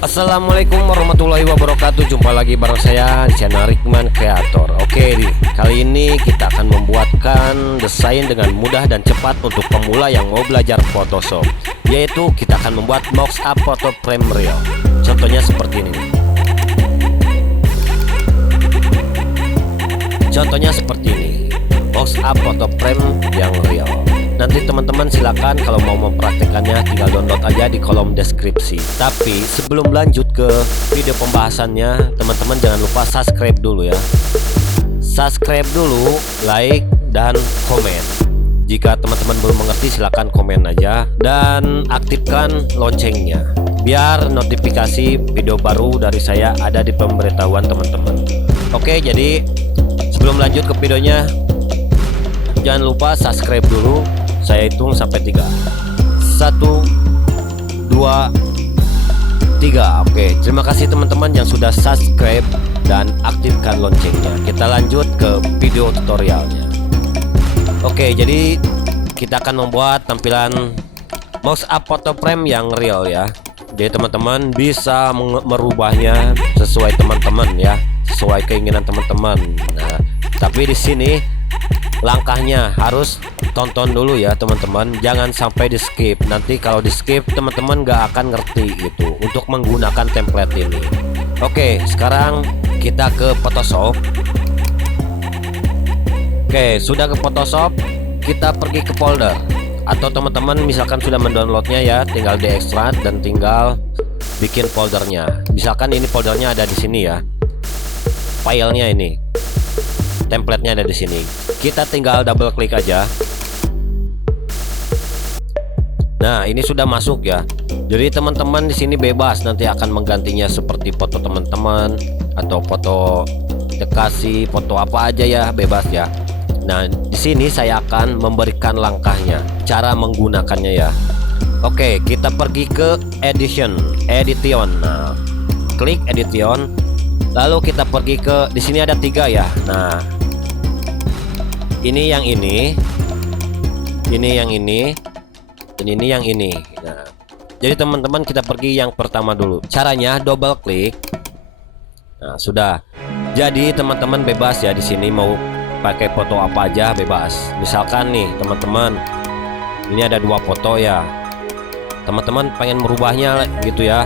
Assalamualaikum warahmatullahi wabarakatuh. Jumpa lagi bareng saya di channel Rikman Creator. Oke, kali ini kita akan membuatkan desain dengan mudah dan cepat untuk pemula yang mau belajar Photoshop. Yaitu kita akan membuat mock up photo frame real. Contohnya seperti ini. Mock up photo frame yang real. Nanti teman-teman silakan kalau mau mempraktekannya tinggal download aja di kolom deskripsi. Tapi sebelum lanjut ke video pembahasannya, teman-teman jangan lupa subscribe dulu ya. Subscribe dulu, like, dan komen. Jika teman-teman belum mengerti silakan komen aja. Dan aktifkan loncengnya biar notifikasi video baru dari saya ada di pemberitahuan teman-teman. Oke, jadi sebelum lanjut ke videonya, jangan lupa subscribe dulu. Saya hitung sampai 3. 1, 2, 3. Oke, terima kasih teman-teman yang sudah subscribe dan aktifkan loncengnya. Kita lanjut ke video tutorialnya. Oke, jadi kita akan membuat tampilan mock up photo frame yang real ya. Jadi teman-teman bisa merubahnya sesuai teman-teman ya, sesuai keinginan teman-teman. Nah, tapi di sini langkahnya harus tonton dulu ya teman-teman, jangan sampai di skip. Nanti kalau di skip teman-teman gak akan ngerti itu untuk menggunakan template ini. Oke, sekarang kita ke Photoshop. Oke, sudah ke Photoshop, kita pergi ke folder. Atau teman-teman misalkan sudah mendownloadnya ya, tinggal diekstrak dan tinggal bikin foldernya. Misalkan ini foldernya ada di sini ya, filenya ini, template-nya ada di sini. Kita tinggal double klik aja. Nah, ini sudah masuk ya. Jadi teman-teman di sini bebas nanti akan menggantinya seperti foto teman-teman atau foto dekasi, foto apa aja ya, bebas ya. Nah, di sini saya akan memberikan langkahnya, cara menggunakannya ya. Oke, kita pergi ke edition. Nah, klik edition. Lalu kita pergi ke, di sini ada 3 ya. Nah, ini yang ini yang ini, dan ini yang ini. Nah, jadi teman-teman kita pergi yang pertama dulu. Caranya double klik. Nah, sudah. Jadi teman-teman bebas ya di sini mau pakai foto apa aja bebas. Misalkan nih teman-teman, ini ada 2 foto ya. Teman-teman pengen merubahnya gitu ya.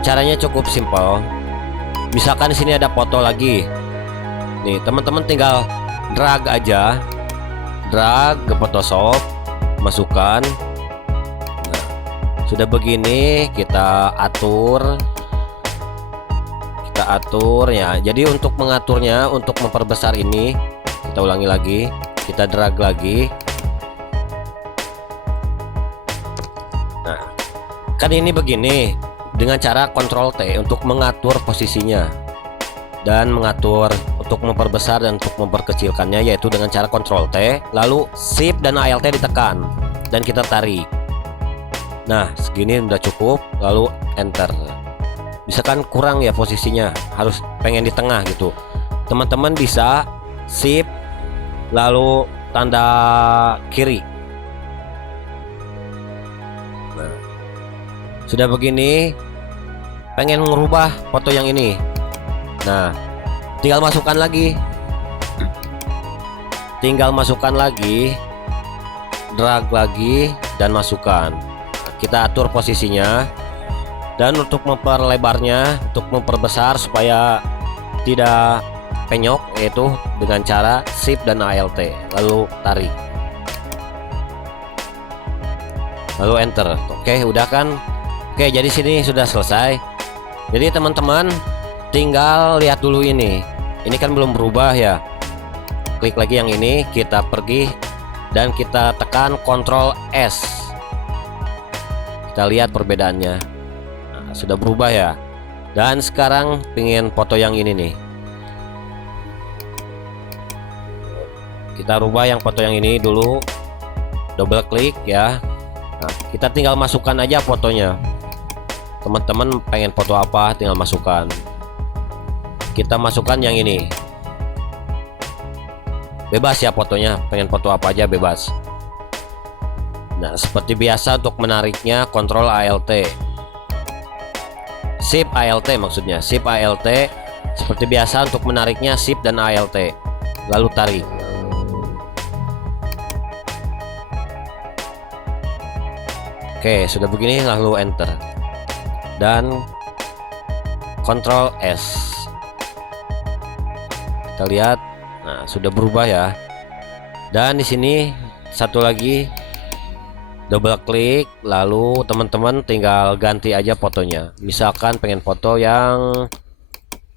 Caranya cukup simpel. Misalkan di sini ada foto lagi. Nih, teman-teman tinggal drag aja, drag ke Photoshop, masukkan. Nah, sudah begini kita atur ya. Jadi untuk mengaturnya, untuk memperbesar ini, kita ulangi lagi, kita drag lagi. Nah, kan ini begini dengan cara Ctrl T untuk mengatur posisinya dan mengatur untuk memperbesar dan untuk memperkecilkannya, yaitu dengan cara Ctrl T, lalu Shift dan Alt ditekan dan kita tarik. Nah, segini udah cukup, lalu Enter. Misalkan kurang ya posisinya, harus pengen di tengah gitu, teman-teman bisa Shift lalu tanda kiri. Nah, sudah begini, pengen merubah foto yang ini. Nah, tinggal masukkan lagi, drag lagi dan masukkan. Kita atur posisinya, dan untuk memperlebarnya, untuk memperbesar supaya tidak penyok, yaitu dengan cara Shift dan Alt lalu tarik, lalu Enter. Oke, udah kan? Oke, jadi sini sudah selesai. Jadi teman-teman tinggal lihat dulu ini kan belum berubah ya. Klik lagi yang ini, kita pergi dan kita tekan Ctrl S. Kita lihat perbedaannya. Nah, sudah berubah ya. Dan sekarang pengen foto yang ini nih, kita rubah yang foto yang ini dulu, double klik ya. Nah, kita tinggal masukkan aja fotonya. Teman-teman pengen foto apa tinggal masukkan. Kita masukkan yang ini, bebas ya fotonya, pengen foto apa aja bebas. Nah, seperti biasa untuk menariknya Ctrl Alt. Shift ALT maksudnya, Shift ALT. Seperti biasa untuk menariknya Shift dan ALT, lalu tarik. Oke, sudah begini lalu enter dan Ctrl S. Kita lihat, nah sudah berubah ya. Dan di sini satu lagi, double klik, lalu teman-teman tinggal ganti aja fotonya. Misalkan pengen foto yang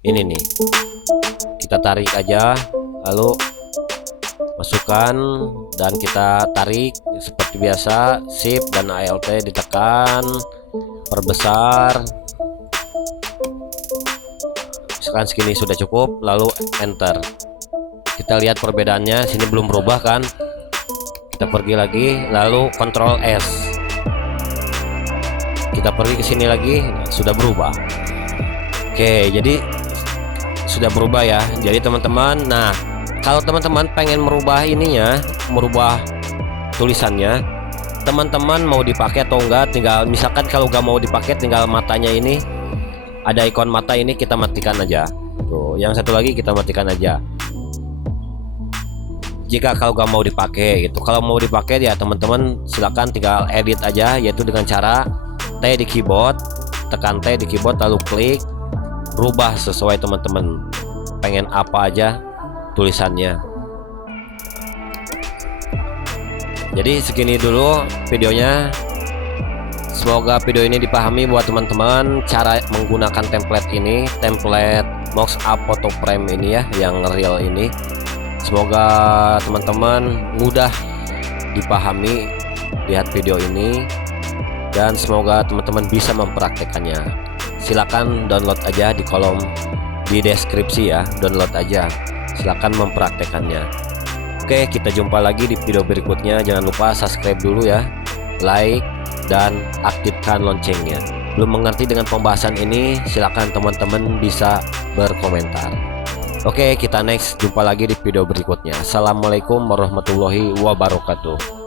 ini nih, kita tarik aja, lalu masukkan dan kita tarik seperti biasa. Shift dan ALT ditekan, perbesar. Misalkan segini sudah cukup, lalu enter. Kita lihat perbedaannya, sini belum berubah kan. Kita pergi lagi, lalu Ctrl S. Kita pergi ke sini lagi, sudah berubah. Oke, jadi sudah berubah ya. Jadi teman-teman, nah kalau teman-teman pengen merubah ininya, merubah tulisannya, teman-teman mau dipakai atau enggak, tinggal misalkan kalau nggak mau dipakai, tinggal matanya ini, ada ikon mata ini kita matikan aja. Tuh, yang satu lagi kita matikan aja. Jika kalau nggak mau dipakai gitu, kalau mau dipakai ya teman-teman silakan tinggal edit aja, yaitu dengan cara T di keyboard, tekan T di keyboard lalu klik, rubah sesuai teman-teman pengen apa aja tulisannya. Jadi segini dulu videonya. Semoga video ini dipahami buat teman-teman cara menggunakan template ini, template mock up photo frame ini ya, yang real ini. Semoga teman-teman mudah dipahami lihat video ini, dan semoga teman-teman bisa mempraktekannya. Silakan download aja di kolom di deskripsi ya, download aja. Silakan mempraktekannya. Oke, kita jumpa lagi di video berikutnya. Jangan lupa subscribe dulu ya, like dan aktifkan loncengnya. Belum mengerti dengan pembahasan ini, silakan teman-teman bisa berkomentar. Oke, kita next jumpa lagi di video berikutnya. Assalamualaikum warahmatullahi wabarakatuh.